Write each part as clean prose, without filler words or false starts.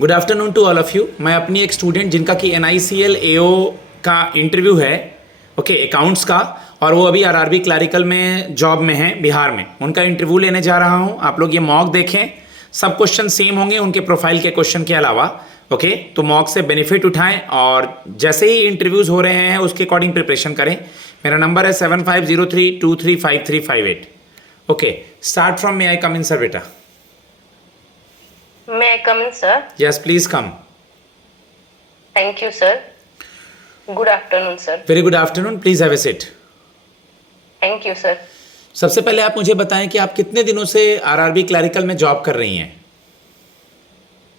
Good afternoon to all of you. मैं अपनी एक स्टूडेंट जिनका कि NICL AO का इंटरव्यू है, ओके, अकाउंट्स का, और वो अभी RRB क्लरिकल में जॉब में है बिहार में, उनका इंटरव्यू लेने जा रहा हूँ। आप लोग ये मॉक देखें, सब क्वेश्चन सेम होंगे उनके प्रोफाइल के क्वेश्चन के अलावा, ओके। तो मॉक से बेनिफिट उठाएं और जैसे ही इंटरव्यूज़ हो रहे हैं उसके अकॉर्डिंग प्रिपरेशन करें। मेरा नंबर है 7503235358। Okay, start from May I come in sir बेटा? May I come in, sir? Yes please come. Thank you, sir. Good afternoon, sir. Very good afternoon, please have a seat. Thank you, sir. सबसे पहले आप मुझे बताएं कि आप कितने दिनों से RRB क्लरिकल में जॉब कर रही हैं?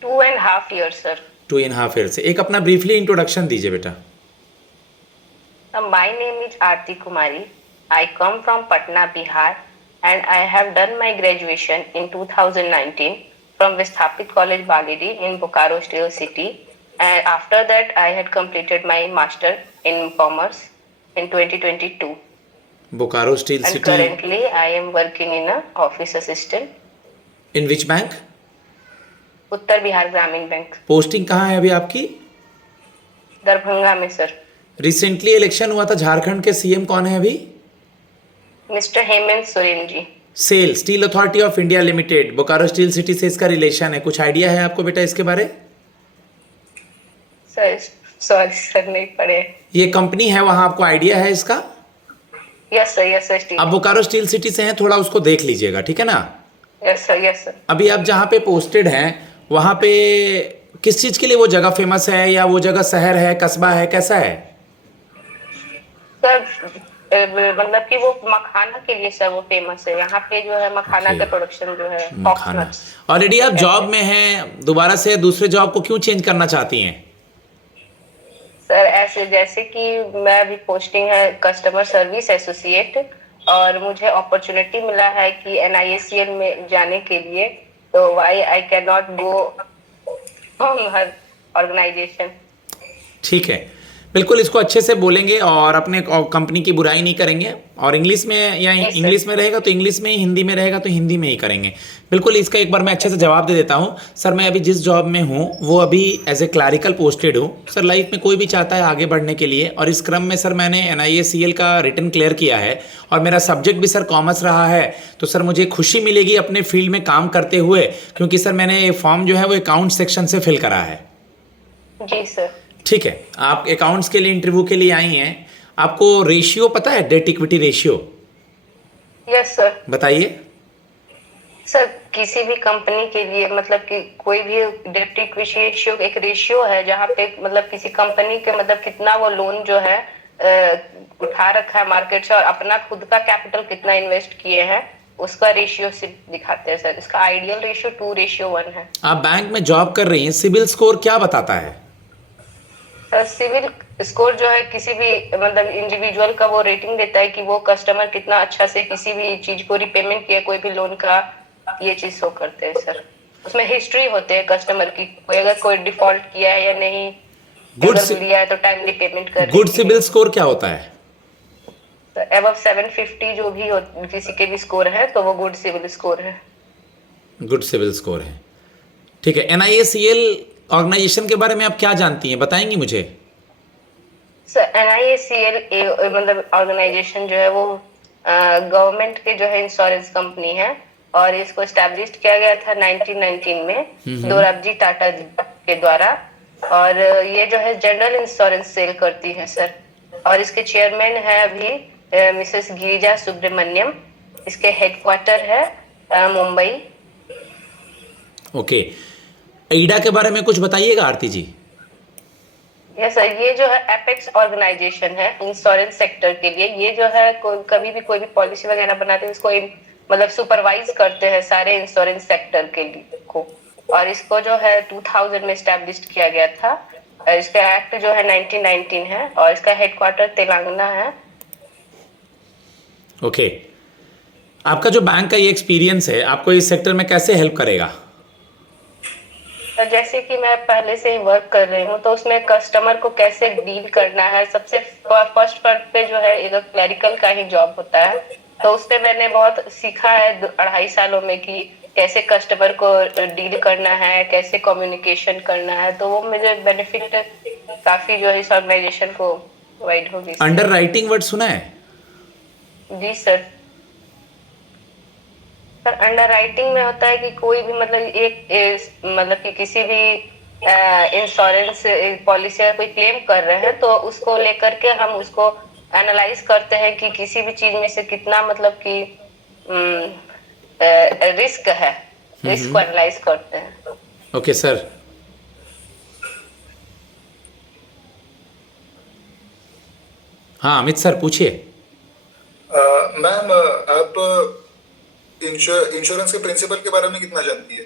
2.5 years, sir. 2.5 ईयर से। एक अपना ब्रीफली इंट्रोडक्शन दीजिए बेटा। My name is Aarti Kumari. I come from Patna, Bihar, and I have done my graduation in 2019 from Visthapit College, Balidi in Bokaro Steel City. And after that, I had completed my master in commerce in 2022. Bokaro steel And city. currently, I am working in a office assistant, in which bank? Uttar Bihar Gramin Bank, posting कहाँ है अभी आपकी? Darbhanga में, sir. Recently election हुआ था झारखंड के, CM कौन है अभी? Mr. Hemant Soren जी. SAIL steel authority of India limited, Bokaro steel city से इसका रिलेशन है। कुछ आइडिया है आपको बेटा इसके बारे? सर सॉरी सर, नहीं पढ़े। ये कंपनी है वहाँ, आपको आइडिया है इसका? यस सर ठीक। आप बोकारो स्टील सिटी से हैं, थोड़ा उसको देख लीजिएगा, ठीक है ना? Yes sir. अभी आप जहाँ पे पोस्टेड हैं वहाँ पे किस चीज़ के लिए वो जगह फेमस है, या वो जगह शहर है, कस्बा है, कैसा है? सर मतलब कि वो मखाना के लिए सर वो फेमस है। यहाँ पे जो है मखाना का प्रोडक्शन जो है, मखाना। ऑलरेडी आप जॉब में हैं, दोबारा से दूसरे जॉब को क्यों चेंज करना चाहती हैं? सर ऐसे जैसे कि मैं अभी पोस्टिंग है कस्टमर सर्विस एसोसिएट, और मुझे अपॉर्चुनिटी मिला है कि NICL में जाने के लिए, तो why I can not go from her organisation. ठीक है, बिल्कुल इसको अच्छे से बोलेंगे और अपने कंपनी की बुराई नहीं करेंगे। और इंग्लिश में, या इंग्लिश में रहेगा तो इंग्लिश में ही, हिंदी में रहेगा तो हिंदी में ही करेंगे। बिल्कुल, इसका एक बार मैं अच्छे से जवाब दे देता हूँ। सर मैं अभी जिस जॉब में हूँ वो अभी एज ए क्लरिकल पोस्टेड हूँ। सर लाइफ में कोई भी चाहता है आगे बढ़ने के लिए, और इस क्रम में सर मैंने NICL का रिटन क्लियर किया है, और मेरा सब्जेक्ट भी सर कॉमर्स रहा है। तो सर मुझे खुशी मिलेगी अपने फील्ड में काम करते हुए, क्योंकि सर मैंने ये फॉर्म जो है वो अकाउंट सेक्शन से फिल करा है। जी सर। ठीक है, आप अकाउंट्स के लिए इंटरव्यू के लिए आई हैं। आपको रेशियो पता है, debt equity ratio? Yes sir. बताइए सर किसी भी कंपनी के लिए मतलब कि कोई भी डेट इक्विटी रेशियो एक रेशियो है जहाँ पे मतलब किसी कंपनी के मतलब कितना वो लोन जो है उठा रखा है मार्केट से, और अपना खुद का कैपिटल कितना इन्वेस्ट किए हैं, उसका रेशियो से दिखाते हैं सर। इसका आइडियल रेशियो 2:1 है। आप बैंक में जॉब कर रही हैं, सिबिल स्कोर क्या बताता है? सर सिविल स्कोर जो है किसी भी मतलब इंडिविजुअल का वो रेटिंग देता है कि वो कस्टमर कितना अच्छा से किसी भी चीज को रिपेमेंट किया, कोई भी लोन का, ये चीज शो करते हैं सर। उसमें हिस्ट्री होते है कस्टमर की, कोई अगर कोई डिफॉल्ट किया है या नहीं, अगर लिया है तो टाइमली पेमेंट कर। गुड सिबिल स्कोर क्या होता है? अबव 750 जो भी हो किसी के भी स्कोर है तो वो गुड सिविल स्कोर है। गुड सिविल स्कोर है, ठीक है। NICL ऑर्गेनाइजेशन के बारे में आप क्या जानती हैं, बताएंगी मुझे? सर NICL मतलब ऑर्गेनाइजेशन जो है वो गवर्नमेंट के जो है इंश्योरेंस कंपनी है, और इसको एस्टैब्लिश किया गया था 1919 में दोराबजी टाटा जी के द्वारा। और ये जो है जनरल इंश्योरेंस सेल करती है सर, और इसके चेयरमैन है अभी मिसेस गिरिजा सुब्रमण्यम। इसके हेडक्वार्टर है मुंबई। ओके, ईडा के बारे में कुछ बताइएगा आरती जी। यस सर, ये जो है एपेक्स ऑर्गेनाइजेशन है इंश्योरेंस सेक्टर के लिए। ये जो है कभी भी कोई भी पॉलिसी वगैरह बनाते हैं इसको मतलब सुपरवाइज करते हैं सारे इंश्योरेंस सेक्टर के लिए को, और इसको जो है 2000 में एस्टैब्लिश किया गया था। इसका एक्ट जो है 1919 है, और इसका हेडक्वार्टर तेलंगाना है। ओके, आपका जो बैंक का ये एक्सपीरियंस है आपको इस सेक्टर में कैसे हेल्प करेगा? जैसे कि मैं पहले से ही वर्क कर रही हूँ, तो उसमें कस्टमर को कैसे डील करना है, सबसे फर्स्ट पे जो है एक क्लरिकल का ही जॉब होता है, तो उस पे मैंने बहुत सीखा है 2.5 सालों में कि कैसे कस्टमर को डील करना है, कैसे कम्युनिकेशन करना है, तो वो मुझे बेनिफिट काफी जो है इस ऑर्गेनाइजेशन को प्रोवाइड होगी इससे। अंडर राइटिंग वर्ड सुना है? जी सर। सर अंडर राइटिंग में होता है कि कोई भी मतलब मतलब कि किसी भी इंश्योरेंस पॉलिसी या कोई क्लेम कर रहे हैं तो उसको लेकर के हम उसको एनालाइज करते हैं कि किसी भी चीज में से कितना मतलब कि रिस्क है, रिस्क को एनालाइज करते हैं। Okay sir. हाँ अमित सर पूछिए। मैम आप इंश्योरेंस के प्रिंसिपल के बारे में कितना जानती है?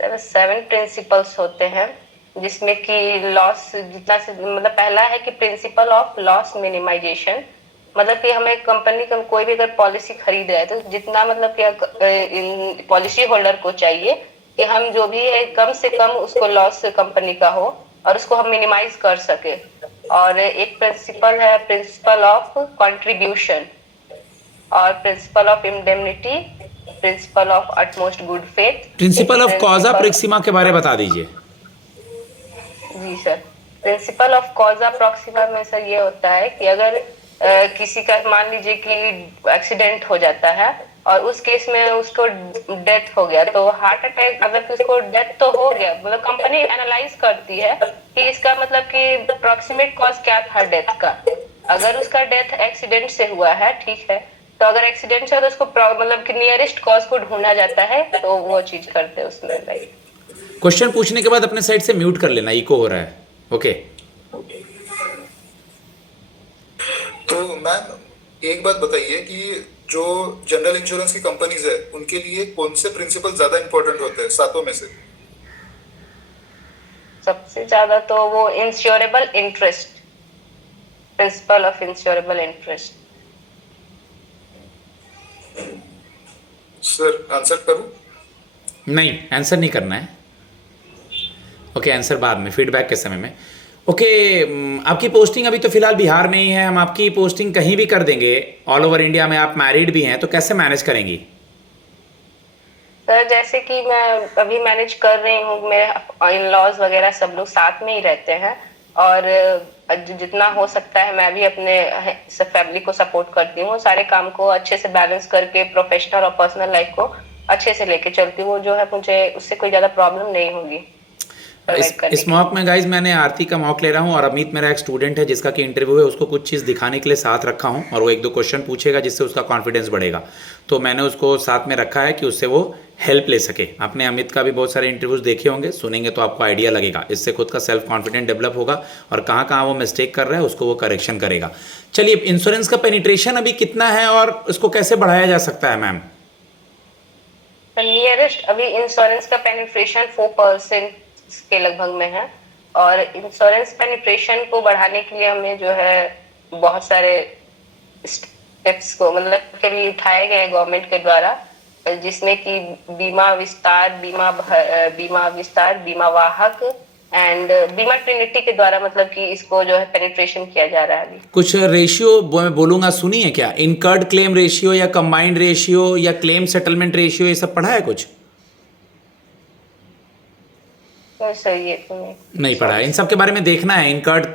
सर 7 प्रिंसिपल्स होते हैं जिसमें कि लॉस जितना से मतलब पहला है कि प्रिंसिपल ऑफ लॉस मिनिमाइजेशन, मतलब कि हमें कंपनी का कोई भी अगर पॉलिसी खरीद रहा है तो जितना मतलब कि पॉलिसी होल्डर को चाहिए कि हम जो भी है कम से कम उसको लॉस कंपनी का हो और उसको हम मिनिमाइज कर सके। और एक प्रिंसिपल है प्रिंसिपल ऑफ कंट्रीब्यूशन और principle of indemnity, principle of utmost good faith. Principle of causa proxima के बारे में बता दीजिए। जी sir. Principle of causa proxima में सर ये होता है कि अगर किसी का मान लीजिए कि एक्सीडेंट हो जाता है और उस केस में उसको डेथ हो गया, तो हार्ट अटैक अगर उसको डेथ तो हो गया, मतलब कंपनी एनालाइज करती है कि इसका मतलब कि अप्रोक्सीमेट कॉज क्या था डेथ का। अगर उसका डेथ एक्सीडेंट से हुआ है, ठीक है, तो अगर एक्सीडेंट से तो उसको मतलब कि नियरेस्ट कॉज को ढूंढा जाता है, तो वो चीज करते हैं उसमें। राइट। क्वेश्चन पूछने के बाद अपने साइड से म्यूट कर लेना, इको हो रहा है। ओके। तो मैम एक बात बताइए कि जो जनरल इंश्योरेंस की कंपनीज है उनके लिए कौन से प्रिंसिपल ज्यादा इंपॉर्टेंट होते हैं सातों में से? सबसे ज्यादा तो वो insurable interest, principle of insurable interest. Sir answer करूं? नहीं आंसर नहीं करना है। ओके आंसर बाद में, फीडबैक के समय में। ओके आपकी पोस्टिंग अभी तो फिलहाल बिहार में ही है, हम आपकी पोस्टिंग कहीं भी कर देंगे ऑल ओवर इंडिया में। आप मैरिड भी हैं तो कैसे मैनेज करेंगी? सर जैसे कि मैं अभी मैनेज कर रही हूँ, मेरे इन लॉज वगैरह सब लोग साथ में ही रहते हैं और जितना हो सकता है मैं भी अपने फैमिली को सपोर्ट करती हूँ, सारे काम को अच्छे से बैलेंस करके प्रोफेशनल और पर्सनल लाइफ को अच्छे से लेके चलती हूँ, जो है मुझे उससे कोई ज्यादा प्रॉब्लम नहीं होगी इस मॉक में गाइज मैंने आरती का मॉक ले रहा हूँ और अमित मेरा एक स्टूडेंट है जिसका कि इंटरव्यू है, उसको कुछ चीज़ दिखाने के लिए साथ रखा हूँ और वो एक दो क्वेश्चन पूछेगा जिससे उसका कॉन्फिडेंस बढ़ेगा। तो मैंने उसको साथ में रखा है कि उससे वो हेल्प ले सके। आपने अमित का भी बहुत सारे इंटरव्यूज देखे होंगे, सुनेंगे तो आपको आइडिया लगेगा, इससे खुद का सेल्फ कॉन्फिडेंस डेवलप होगा और कहाँ कहाँ वो मिस्टेक कर रहा है उसको वो करेक्शन करेगा। चलिए इंश्योरेंस का पेनिट्रेशन अभी कितना है और उसको कैसे बढ़ाया जा सकता है मैम? नियरेस्ट अभी इंश्योरेंस का पेनिट्रेशन 4% के लगभग में है और इंश्योरेंस पेनिट्रेशन को बढ़ाने के लिए हमें जो है बहुत सारे स्टेप्स को मतलब के लिए उठाए गए गवर्नमेंट के द्वारा, जिसमें कि बीमा विस्तार, बीमा वाहक एंड बीमा ट्रिनिटी के द्वारा मतलब कि इसको जो है पेनिट्रेशन किया जा रहा है अभी। कुछ रेशियो मैं बोलूंगा सुनिए, क्या इनकर्ड क्लेम रेशियो या कंबाइंड रेशियो या क्लेम सेटलमेंट रेशियो ये सब पढ़ा है कुछ? सही है, नहीं पढ़ा है। इन सब के बारे में देखना है। इनकर्ड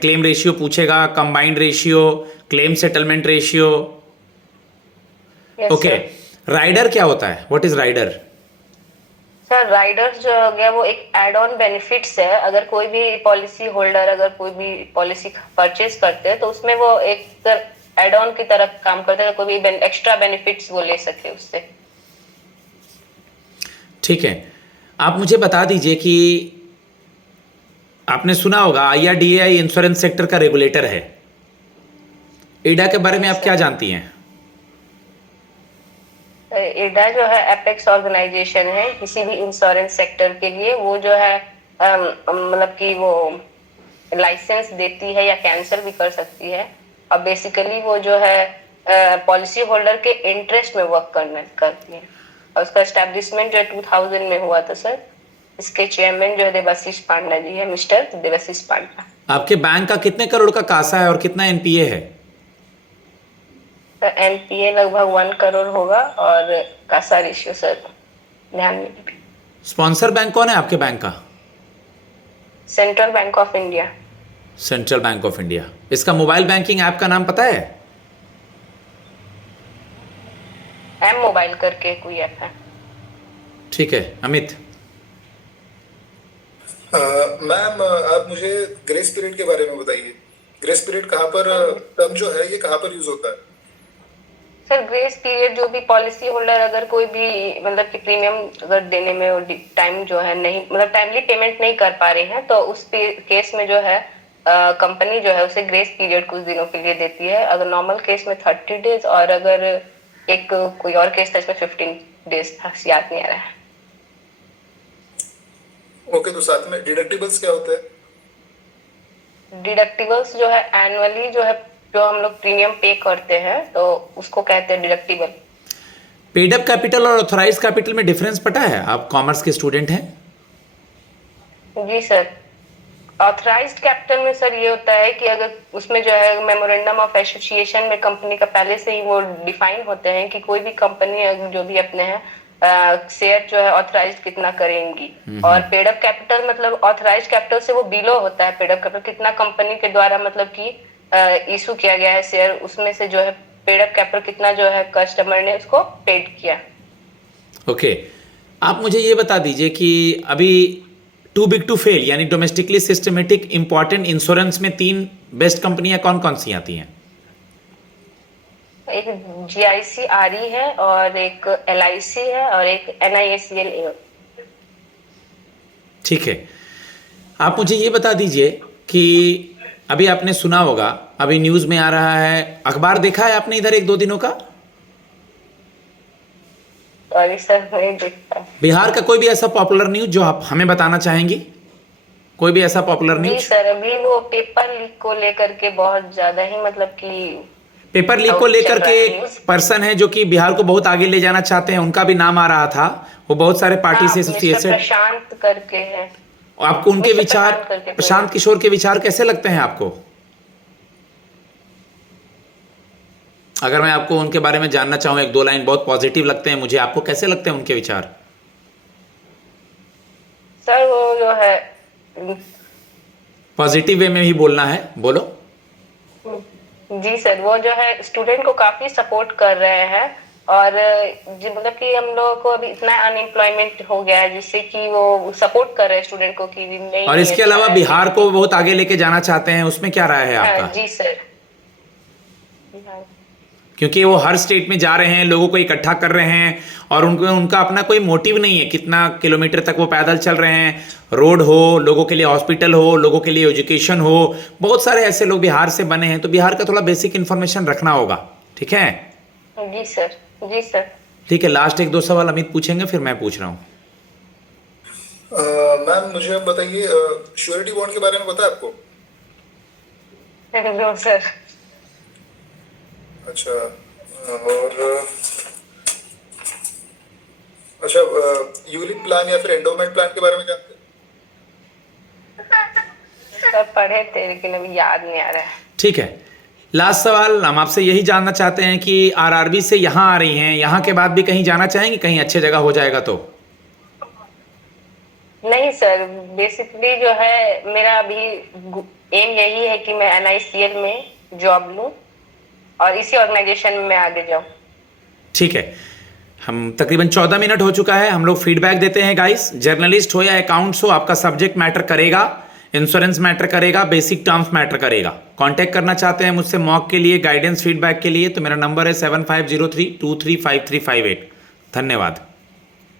क्लेम रेशियो पूछेगा, combined ratio, claim settlement ratio. Okay rider क्या होता है? What is rider? Sir rider जो हो गया वो एक एड ऑन बेनिफिट्स है। अगर कोई भी पॉलिसी होल्डर अगर कोई भी पॉलिसी परचेज करते हैं तो उसमें वो एक एड ऑन की तरह काम करते हैं, कोई भी एक्स्ट्रा बेनिफिट्स वो ले सके उससे। ठीक है, आप मुझे बता दीजिए कि आपने सुना होगा IRDAI इंश्योरेंस सेक्टर का रेगुलेटर है। एडा के बारे में आप क्या जानती हैं? एडा जो है एपेक्स ऑर्गेनाइजेशन है किसी भी इंश्योरेंस सेक्टर के लिए। वो जो है मतलब कि वो लाइसेंस देती है या कैंसिल भी कर सकती है और बेसिकली वो जो है पॉलिसी होल्डर के इंटरेस्ट में वर्क करती है और उसका एस्टेब्लिशमेंट जो है 2000 में हुआ था सर। इसके चेयरमैन जो है देवाशीष पांडा जी है, मिस्टर देवाशीष पांडा। आपके बैंक का कितने करोड़ का कासा है और कितना NPA है? सर एनपीए लगभग 1 करोड़ होगा और कासा रेशियो सर ध्यान में। स्पॉन्सर बैंक कौन है आपके बैंक का? Central bank of India. Central bank of India. इसका मोबाइल बैंकिंग ऐप का नाम पता है? एम मोबाइल करके कोई ऐप है। ठीक है अमित। मैम आप मुझे ग्रेस पीरियड के बारे में बताइए। ग्रेस पीरियड कहाँ पर, टर्म जो है ये कहाँ पर यूज होता है? सर ग्रेस पीरियड जो भी पॉलिसी होल्डर अगर कोई भी मतलब कि प्रीमियम अगर देने में टाइम जो है नहीं मतलब टाइमली पेमेंट नहीं कर पा रहे हैं तो उस केस में जो है कंपनी जो है उसे ग्रेस पीरियड कुछ दिनों के लिए देती है। अगर नॉर्मल केस में 30 डेज और अगर एक कोई और केस था इसमें 15 डेज था, याद नहीं आ रहा है। ओके, तो साथ में डिडक्टिबल्स क्या होते हैं? डिडक्टिबल्स जो है एनुअली जो है जो हम लोग प्रीमियम पे करते हैं तो उसको कहते हैं डिडक्टिबल। पेड अप कैपिटल और ऑथराइज कैपिटल में डिफरेंस पता है? आप कॉमर्स के स्टूडेंट हैं। जी सर, ऑथराइज्ड कैपिटल में सर ये होता है कि अगर उसमें जो है मेमोरेंडम ऑफ एसोसिएशन में कंपनी का पहले से ही वो डिफाइन होते हैं कि कोई भी कंपनी जो भी अपने हैं शेयर जो है ऑथराइज्ड कितना करेंगी। और पेड अप कैपिटल मतलब ऑथराइज्ड कैपिटल से वो बिलो होता है। पेड अप कैपिटल कितना कंपनी के द्वारा मतलब कि इशू किया गया है शेयर, उसमें से जो है पेड अप कैपिटल कितना जो है कस्टमर ने उसको पेड किया। ओके आप मुझे ये बता दीजिए कि अभी टू बिग टू फेल यानी डोमेस्टिकली सिस्टमेटिक इंपॉर्टेंट इंश्योरेंस में 3 बेस्ट कंपनियां कौन कौन सी आती हैं? एक GIC RE है और एक LIC है और एक NIACL। ठीक है आप मुझे ये बता दीजिए कि अभी आपने सुना होगा, अभी न्यूज़ में आ रहा है, अखबार देखा है आपने इधर 1-2 दिनों का? सॉरी सर नहीं देखा। बिहार का कोई भी ऐसा पॉपुलर न्यूज़ जो आप हमें बताना चाहेंगी? कोई भी ऐसा पॉपुलर जी न्यूज़? सर अभी वो पेपर लीक को लेकर के बहुत ज्यादा ही मतलब कि पेपर लीक को लेकर के पर्सन है जो कि बिहार को बहुत आगे ले जाना चाहते हैं, उनका भी नाम आ रहा था। वो बहुत सारे पार्टी से एसोसिएटेड। प्रशांत करके है। आपको उनके मिस्टर विचार, प्रशांत करके प्रशांत किशोर के विचार कैसे लगते हैं आपको? अगर मैं आपको उनके बारे में जानना चाहूँ 1-2 लाइन, बहुत पॉजिटिव लगते हैं मुझे, आपको कैसे लगते हैं उनके विचार? सर वो जो है पॉजिटिव वे में ही बोलना है, बोलो। जी सर वो जो है स्टूडेंट को काफी सपोर्ट कर रहे हैं और मतलब कि हम लोगों को अभी इतना अनएम्प्लॉयमेंट हो गया है जिससे कि वो सपोर्ट कर रहे हैं स्टूडेंट को कि नहीं। और इसके अलावा बिहार को बहुत आगे लेके जाना चाहते हैं, उसमें क्या राय है आपका? जी सर। क्योंकि वो हर स्टेट में जा रहे हैं, लोगों को इकट्ठा कर रहे हैं और उनका अपना कोई मोटिव नहीं है कितना किलोमीटर तक वो पैदल चल रहे हैं। रोड हो, लोगों के लिए हॉस्पिटल हो, लोगों के लिए एजुकेशन हो, बहुत सारे ऐसे लोग बिहार से बने हैं, तो बिहार का थोड़ा बेसिक इन्फॉर्मेशन रखना होगा। ठीक है जी सर। जी सर। ठीक है, लास्ट 1-2 सवाल अमित पूछेंगे फिर मैं पूछ रहा हूँ। मैम मुझे आप बताइए, श्योरिटी बॉन्ड के बारे में पता है आपको? No sir. अच्छा, और अच्छा यूलिप प्लान या फिर एंडोमेंट प्लान के बारे में जानते हैं? सर पढ़े थे लेकिन अभी याद नहीं आ रहा है। ठीक है, लास्ट सवाल हम आपसे यही जानना चाहते हैं कि आरआरबी से यहाँ आ रही हैं, यहाँ के बाद भी कहीं जाना चाहेंगे, कहीं अच्छे जगह हो जाएगा तो? नहीं सर, बेसिकली जो है मेरा अभी एम यही है कि मैं NICL में जॉब लूं और इसी ऑर्गेनाइजेशन में आगे जाऊं। ठीक है, हम तकरीबन 14 मिनट हो चुका है, हम लोग फीडबैक देते हैं गाइस। जर्नलिस्ट हो या अकाउंट्स हो, आपका सब्जेक्ट मैटर करेगा, इंश्योरेंस मैटर करेगा, बेसिक टर्म्स मैटर करेगा। कांटेक्ट करना चाहते हैं मुझसे मॉक के लिए, गाइडेंस फीडबैक के लिए, तो मेरा नंबर है 7503235358। धन्यवाद।